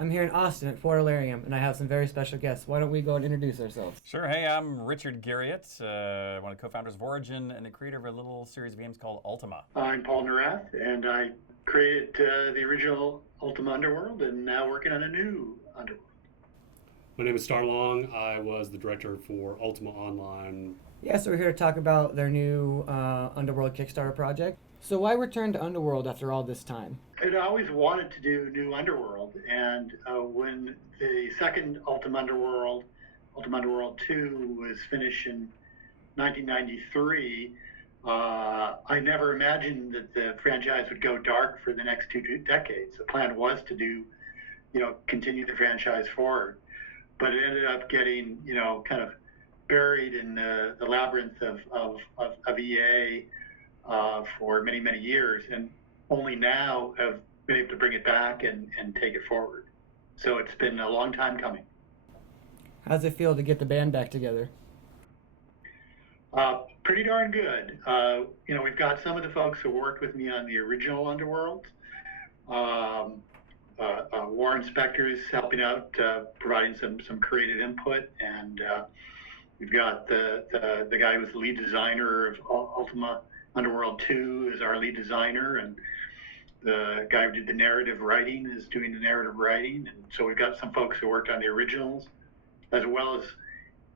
I'm here in Austin at Portalarium, and I have some very special guests. Why don't we go and introduce ourselves? Sure. Hey, I'm Richard Garriott, one of the co-founders of Origin and the creator of a little series of games called Ultima. I'm Paul Neurath, and I created the original Ultima Underworld, and now working on a new Underworld. My name is Starr Long. I was the director for Ultima Online. Yes, we're here to talk about their new Underworld Kickstarter project. So why return to Underworld after all this time? I'd always wanted to do new Underworld, and when the second Ultima Underworld 2, was finished in 1993, I never imagined that the franchise would go dark for the next two decades. The plan was to continue the franchise forward, but it ended up getting, kind of buried in the labyrinth of EA for many, many years, and only now have been able to bring it back and take it forward. So it's been a long time coming. How's it feel to get the band back together? Pretty darn good. We've got some of the folks who worked with me on the original Underworld. War inspectors helping out, providing some creative input, and we've got the guy who was the lead designer of Ultima Underworld 2 is our lead designer, and the guy who did the narrative writing is doing the narrative writing. And so we've got some folks who worked on the originals, as well as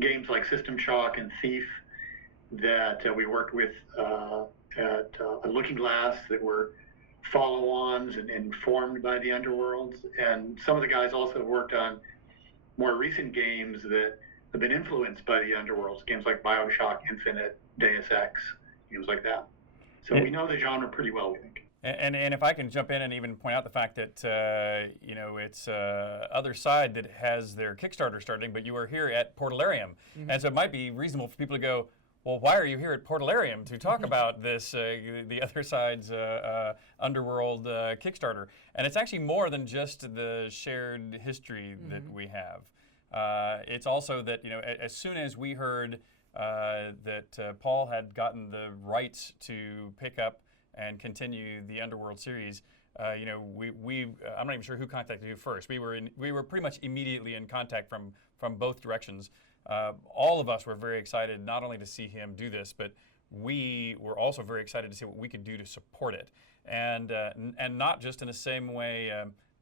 games like System Shock and Thief that we worked with at Looking Glass, that were follow-ons and informed by the Underworlds. And some of the guys also worked on more recent games that have been influenced by the Underworlds, games like BioShock Infinite, Deus Ex, games like that. So we know the genre pretty well, we think. And if I can jump in and even point out the fact that it's Other Side that has their Kickstarter starting, but you are here at Portalarium, and so it might be reasonable for people to go, well, why are you here at Portalarium to talk about this, the Other Side's Underworld Kickstarter? And it's actually more than just the shared history that we have. It's also that, as soon as we heard that Paul had gotten the rights to pick up and continue the Underworld series, I'm not even sure who contacted you first. We were pretty much immediately in contact from both directions. All of us were very excited not only to see him do this, but we were also very excited to see what we could do to support it, and not just in the same way,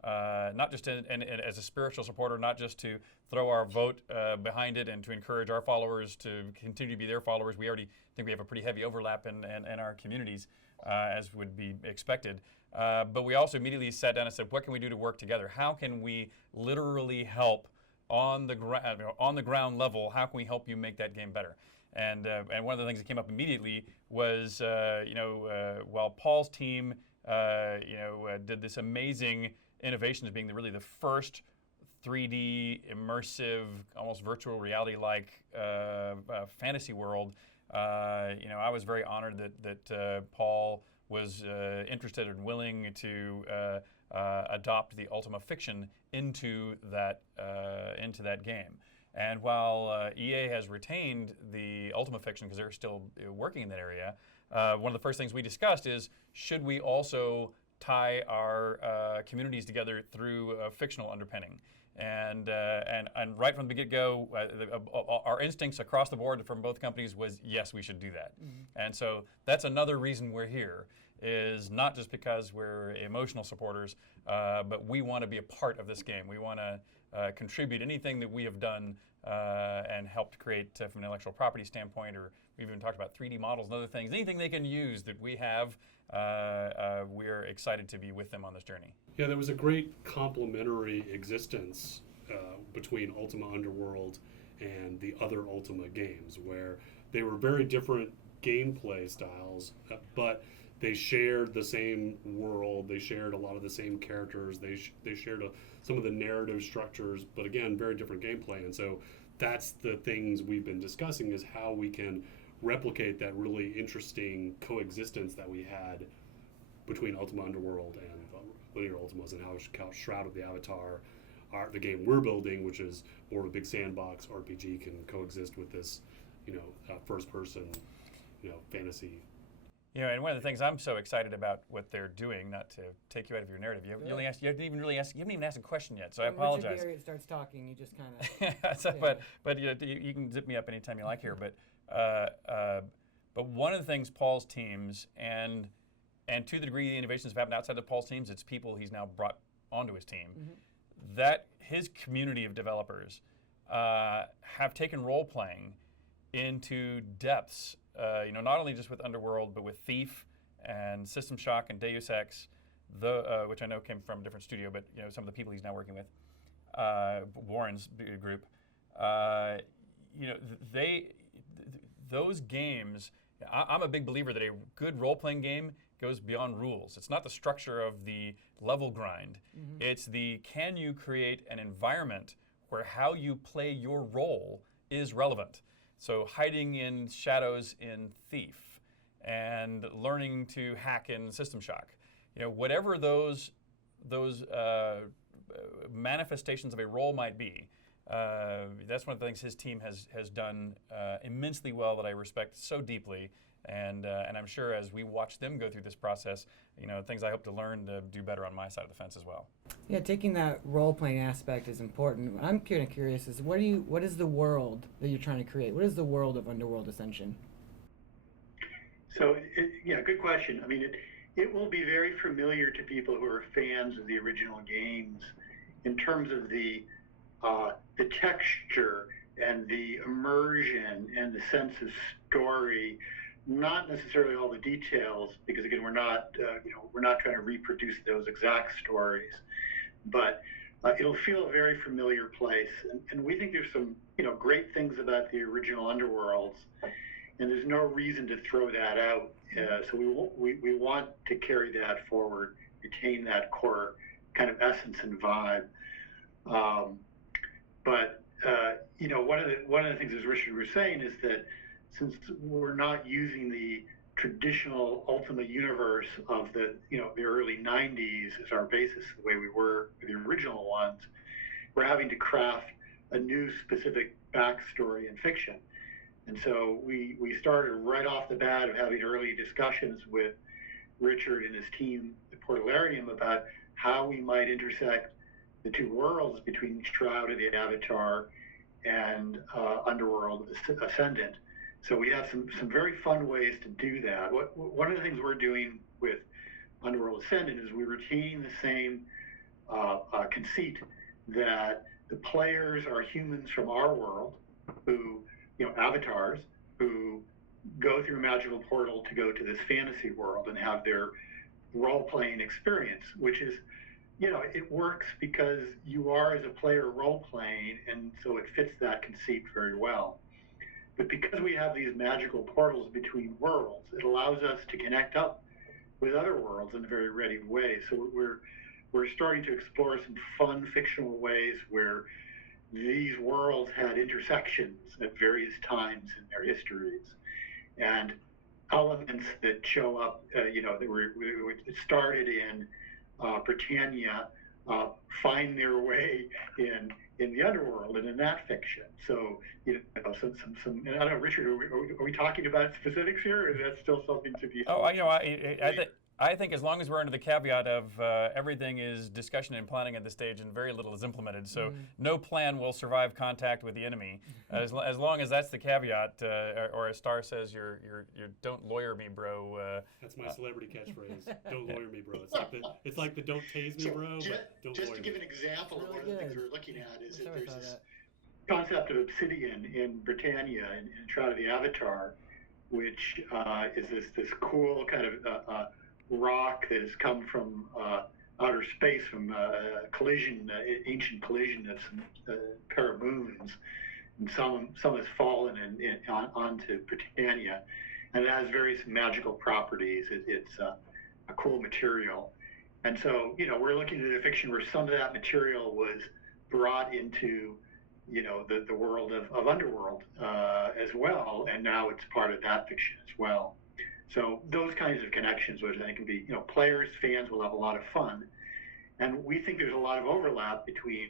not just as a spiritual supporter, not just to throw our vote behind it and to encourage our followers to continue to be their followers. We already think we have a pretty heavy overlap in our communities, as would be expected. But we also immediately sat down and said, what can we do to work together? How can we literally help on the ground level? How can we help you make that game better? And one of the things that came up immediately was, while Paul's team, did this amazing innovation as being really the first 3D immersive, almost virtual reality-like fantasy world. I was very honored that Paul was interested and willing to adopt the Ultima fiction into that game. And while EA has retained the Ultima fiction because they're still working in that area, one of the first things we discussed is, should we also tie our communities together through a fictional underpinning? And right from the get-go, our instincts across the board from both companies was, yes, we should do that. And so that's another reason we're here, is not just because we're emotional supporters, but we want to be a part of this game. We want to contribute anything that we have done and helped create from an intellectual property standpoint, or we've even talked about 3D models and other things. Anything they can use that we have, we're excited to be with them on this journey. Yeah, there was a great complementary existence between Ultima Underworld and the other Ultima games, where they were very different gameplay styles, but they shared the same world. They shared a lot of the same characters. They shared some of the narrative structures, but again, very different gameplay. And so that's the things we've been discussing, is how we can replicate that really interesting coexistence that we had between Ultima Underworld and linear Ultimas, and how Shroud of the Avatar, the game we're building, which is more of a big sandbox RPG, can coexist with this, first-person, fantasy. You know, and one of the things I'm so excited about what they're doing, not to take you out of your narrative, you haven't even asked a question yet, so I apologize. When Richard Garriott starts talking, you just kind of. So, but you can zip me up anytime you like here. But one of the things Paul's teams and to the degree the innovations have happened outside of Paul's teams, it's people he's now brought onto his team. That his community of developers have taken role playing into depths. Not only just with Underworld, but with Thief and System Shock and Deus Ex, which I know came from a different studio, but some of the people he's now working with, Warren's group, those games. I'm a big believer that a good role-playing game goes beyond rules. It's not the structure of the level grind. It's can you create an environment where how you play your role is relevant. So hiding in shadows in Thief and learning to hack in System Shock. Whatever those manifestations of a role might be, that's one of the things his team has done immensely well that I respect so deeply. And I'm sure as we watch them go through this process, things I hope to learn to do better on my side of the fence as well. Yeah, taking that role-playing aspect is important. I'm kind of curious is what is the world that you're trying to create? What is the world of Underworld Ascension? So, good question. I mean, it will be very familiar to people who are fans of the original games in terms of the texture and the immersion and the sense of story. Not necessarily all the details, because again, we're not trying to reproduce those exact stories, but it'll feel a very familiar place. And we think there's some, great things about the original Underworlds, and there's no reason to throw that out. So we want to carry that forward, retain that core kind of essence and vibe. But one of the things, as Richard was saying, is that since we're not using the traditional Ultima universe of the early 90s as our basis, the way we were with the original ones, we're having to craft a new specific backstory in fiction. And so we started right off the bat of having early discussions with Richard and his team at Portalarium about how we might intersect the two worlds between Shroud of the Avatar and Underworld Ascendant. So we have some very fun ways to do that. One of the things we're doing with Underworld Ascendant is we retain the same conceit that the players are humans from our world who, avatars, who go through a magical portal to go to this fantasy world and have their role-playing experience, which is, it works because you are as a player role-playing, and so it fits that conceit very well. But because we have these magical portals between worlds, it allows us to connect up with other worlds in a very ready way. So we're starting to explore some fun fictional ways where these worlds had intersections at various times in their histories, and elements that show up. It started in Britannia, find their way in the Underworld and in that fiction. So, some. And I don't know, Richard, are we talking about specifics here, or is that still something to be? I think as long as we're under the caveat of everything is discussion and planning at this stage, and very little is implemented, so no plan will survive contact with the enemy. As long as that's the caveat, or as Starr says, you're don't lawyer me, bro. That's my celebrity catchphrase. Don't lawyer me, bro. It's like the don't tase me, bro. But don't just lawyer to give me. an example of one of the things we're looking at is that there's this concept of obsidian in Britannia and Shroud of the Avatar, which is this cool kind of rock that has come from outer space, from ancient collision of some pair of moons, and some has fallen onto Britannia, and it has various magical properties. It's a cool material, and so we're looking at a fiction where some of that material was brought into the world of Underworld as well, and now it's part of that fiction as well. So those kinds of connections, which I think can be, players, fans will have a lot of fun. And we think there's a lot of overlap between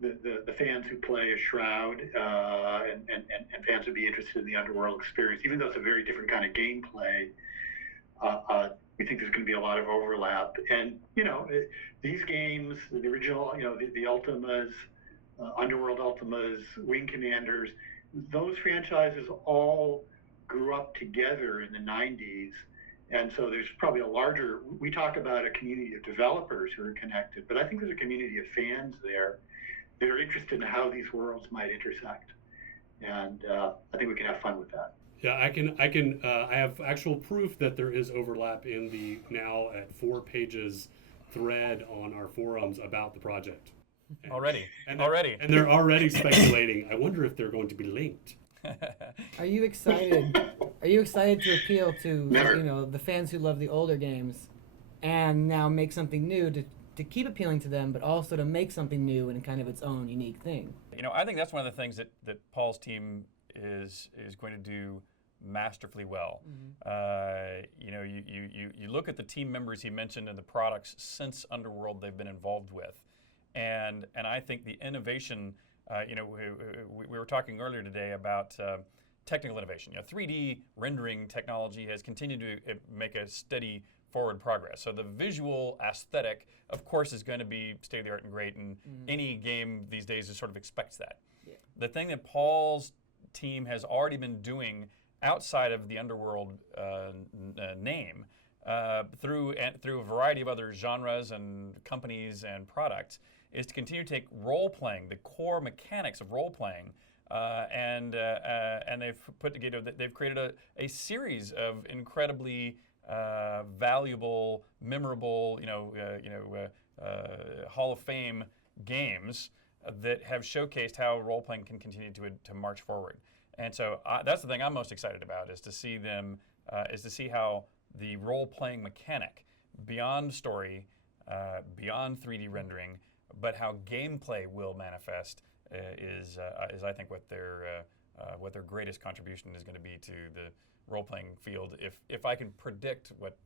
the fans who play a Shroud and fans who would be interested in the Underworld experience, even though it's a very different kind of gameplay. we think there's going to be a lot of overlap. And these games, the original, the Ultimas, Underworld Ultimas, Wing Commanders, those franchises all grew up together in the 90s. And so there's probably we talk about a community of developers who are connected, but I think there's a community of fans there that are interested in how these worlds might intersect. And I think we can have fun with that. Yeah, I have actual proof that there is overlap in the now at 4 pages thread on our forums about the project. Already. And they're already speculating. I wonder if they're going to be linked. Are you excited? Are you excited to appeal to Never. the fans who love the older games, and now make something new to keep appealing to them, but also to make something new and kind of its own unique thing? I think that's one of the things that Paul's team is going to do masterfully well. You look at the team members he mentioned and the products since Underworld they've been involved with, and I think the innovation. We were talking earlier today about technical innovation. 3D rendering technology has continued to make a steady forward progress. So the visual aesthetic, of course, is going to be state of the art and great, and any game these days sort of expects that. Yeah. The thing that Paul's team has already been doing outside of the Underworld name, through a variety of other genres and companies and products, is to continue to take role-playing, the core mechanics of role-playing, and they've created a series of incredibly valuable, memorable, Hall of Fame games that have showcased how role-playing can continue to march forward. And so that's the thing I'm most excited about, is to see how the role-playing mechanic, beyond story, beyond 3D rendering, but how gameplay will manifest is I think what their greatest contribution is going to be to the role-playing field. If I can predict what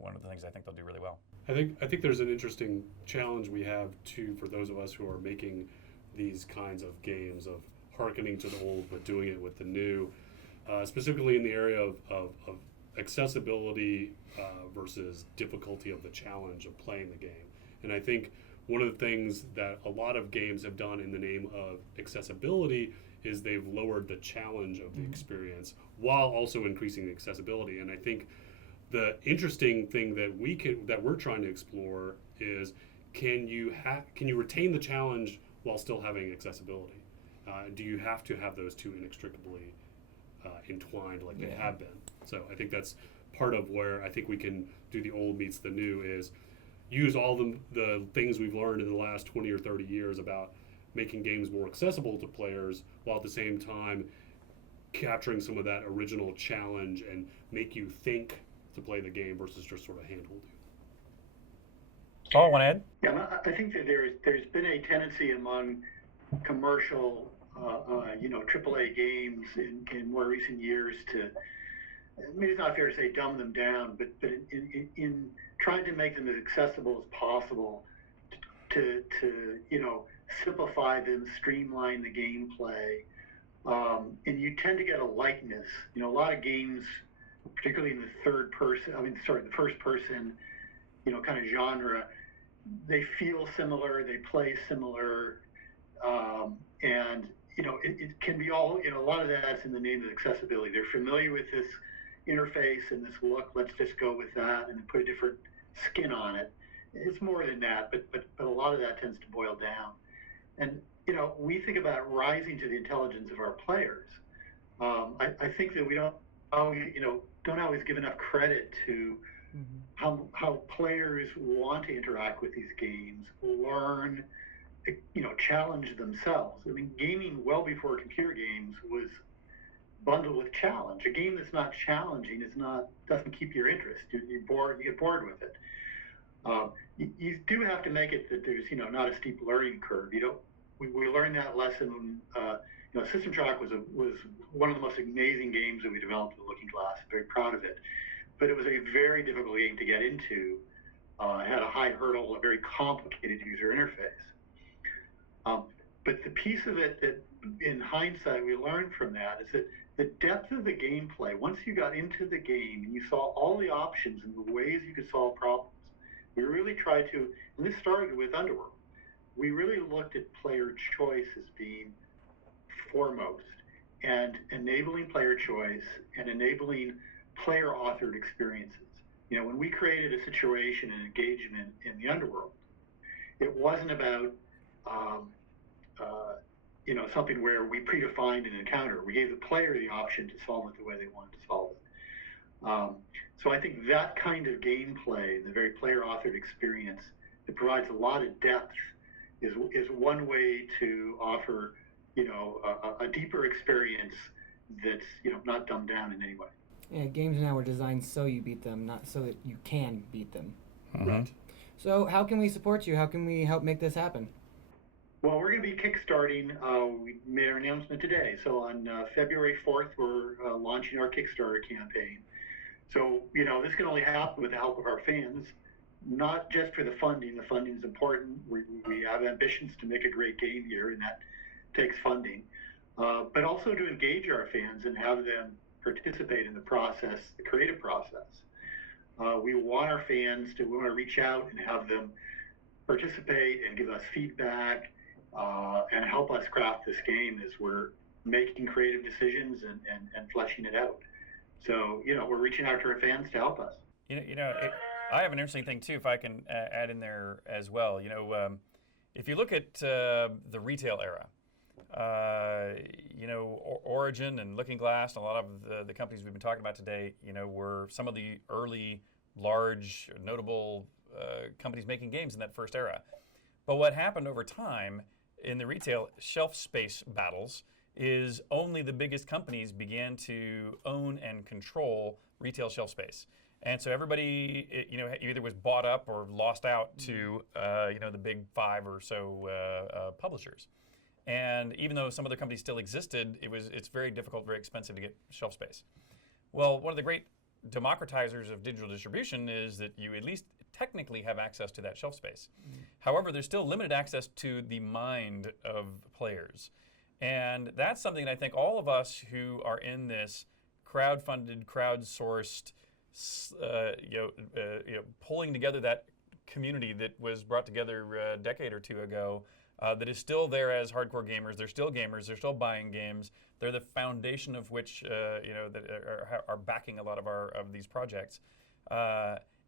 one of the things I think they'll do really well. I think there's an interesting challenge we have too for those of us who are making these kinds of games, of hearkening to the old but doing it with the new, specifically in the area of accessibility versus difficulty of the challenge of playing the game. And I think one of the things that a lot of games have done in the name of accessibility is they've lowered the challenge of the experience while also increasing the accessibility. And I think the interesting thing that we're trying to explore is, can you retain the challenge while still having accessibility? Do you have to have those two inextricably entwined like they have been? So I think that's part of where I think we can do the old meets the new, is use all the things we've learned in the last 20 or 30 years about making games more accessible to players, while at the same time capturing some of that original challenge and make you think to play the game versus just sort of handhold you. Paul, want to add? Yeah, I think that there's been a tendency among commercial, AAA games in more recent years to, maybe it's not fair to say dumb them down, but in trying to make them as accessible as possible, to simplify them, streamline the gameplay, and you tend to get a likeness. A lot of games, particularly in the first person, kind of genre, they feel similar, they play similar, and it can be all, a lot of that's in the name of accessibility. They're familiar with this interface and this look, let's just go with that and put a different skin on it. It's more than that, but a lot of that tends to boil down. And we think about rising to the intelligence of our players. I think that we don't always give enough credit to how players want to interact with these games, learn, challenge themselves. I mean, gaming well before computer games was bundled with challenge. A game that's not challenging doesn't keep your interest. You get bored with it. You do have to make it that there's not a steep learning curve. We learned that lesson when System Shock was one of the most amazing games that we developed with Looking Glass. Very proud of it, but it was a very difficult game to get into. It had a high hurdle, a very complicated user interface. But the piece of it that in hindsight, we learned from that is that the depth of the gameplay, once you got into the game and you saw all the options and the ways you could solve problems, we really tried to, and this started with Underworld, we really looked at player choice as being foremost and enabling player choice and enabling player authored experiences. You know, when we created a situation and engagement in the Underworld, it wasn't about something where we predefined an encounter. We gave the player the option to solve it the way they wanted to solve it. So I think that kind of gameplay, the very player-authored experience that provides a lot of depth, is one way to offer, a deeper experience that's, not dumbed down in any way. Yeah, games now are designed so you beat them, not so that you can beat them. Right. So how can we support you? How can we help make this happen? Well, we're going to be kickstarting. We made our announcement today. So on February 4th, we're launching our Kickstarter campaign. So, this can only happen with the help of our fans, not just for the funding. The funding is important. We have ambitions to make a great game here, and that takes funding. But also to engage our fans and have them participate in the process, the creative process. We want our fans we want to reach out and have them participate and give us feedback and help us craft this game as we're making creative decisions and fleshing it out. So, we're reaching out to our fans to help us. I have an interesting thing too, if I can add in there as well. If you look at the retail era, Origin and Looking Glass, and a lot of the companies we've been talking about today, were some of the early, large, notable companies making games in that first era. But what happened over time in the retail shelf space battles is only the biggest companies began to own and control retail shelf space. And so everybody, either was bought up or lost out to, the big 5 or so publishers. And even though some other companies still existed, it's very difficult, very expensive to get shelf space. Well, one of the great democratizers of digital distribution is that you at least technically have access to that shelf space. However, there's still limited access to the mind of players. And that's something that I think all of us who are in this crowd-funded, crowd-sourced, pulling together that community that was brought together a decade or two ago, that is still there as hardcore gamers. They're still gamers. They're still buying games. They're the foundation of which that are backing a lot of these projects.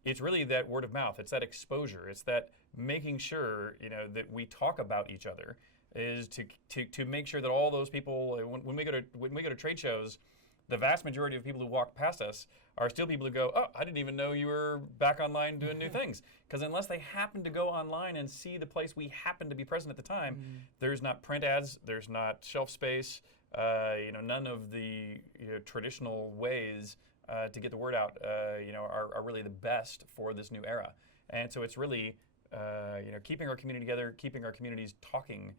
It's really that word of mouth. It's that exposure. It's that making sure that we talk about each other. Is to make sure that all those people, when we go to trade shows, the vast majority of people who walk past us are still people who go, oh, I didn't even know you were back online doing new things. Because unless they happen to go online and see the place we happen to be present at the time, there's not print ads, there's not shelf space, none of the traditional ways to get the word out, are really the best for this new era. And so it's really, keeping our community together, keeping our communities talking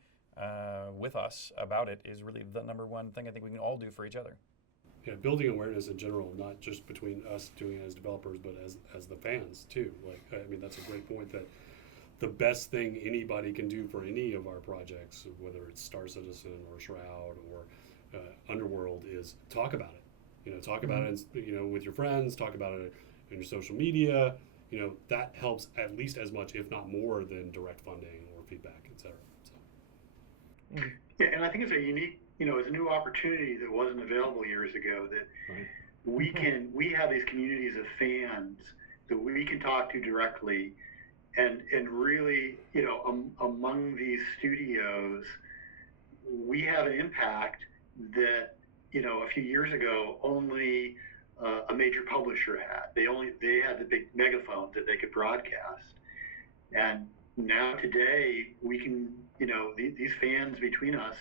with us about it is really the number one thing I think we can all do for each other. Yeah, building awareness in general, not just between us doing it as developers, but as the fans too. That's a great point, that the best thing anybody can do for any of our projects, whether it's Star Citizen or Shroud or Underworld, is talk about it. Talk about it, with your friends. Talk about it in your social media. That helps at least as much, if not more, than direct funding or feedback, etc. So. Yeah, and I think it's a unique, it's a new opportunity that wasn't available years ago, that we have these communities of fans that we can talk to directly, and really, among these studios, we have an impact that, a few years ago, only a major publisher had. They had the big megaphones that they could broadcast. And now today, we can, these fans between us,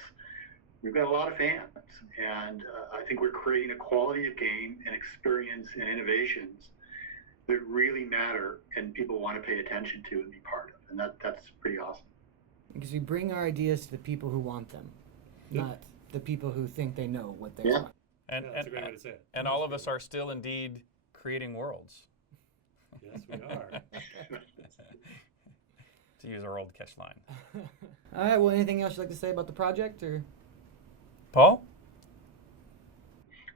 we've got a lot of fans. And I think we're creating a quality of game and experience and innovations that really matter and people want to pay attention to and be part of. And that's pretty awesome. Because we bring our ideas to the people who want them, not the people who think they know what they want. That's a great way to say it. And all of us are still indeed creating worlds. Yes, we are. To use our old catch line. All right, well, anything else you'd like to say about the project? Or? Paul?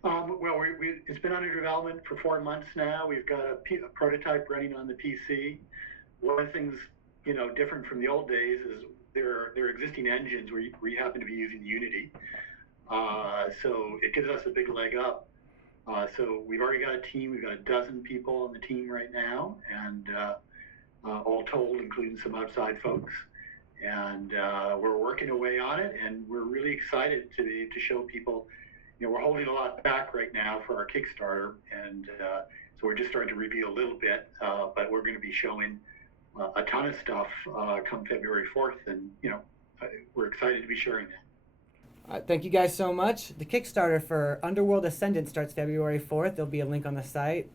Well, it's been under development for 4 months now. We've got a prototype running on the PC. One of the things, different from the old days is there are existing engines where we happen to be using Unity. So it gives us a big leg up. So we've already got a team. We've got a dozen people on the team right now, and all told, including some outside folks. And we're working away on it, and we're really excited to show people. We're holding a lot back right now for our Kickstarter, and so we're just starting to reveal a little bit, but we're going to be showing a ton of stuff come February 4th, and we're excited to be sharing that. Thank you guys so much. The Kickstarter for Underworld Ascendant starts February 4th. There'll be a link on the site.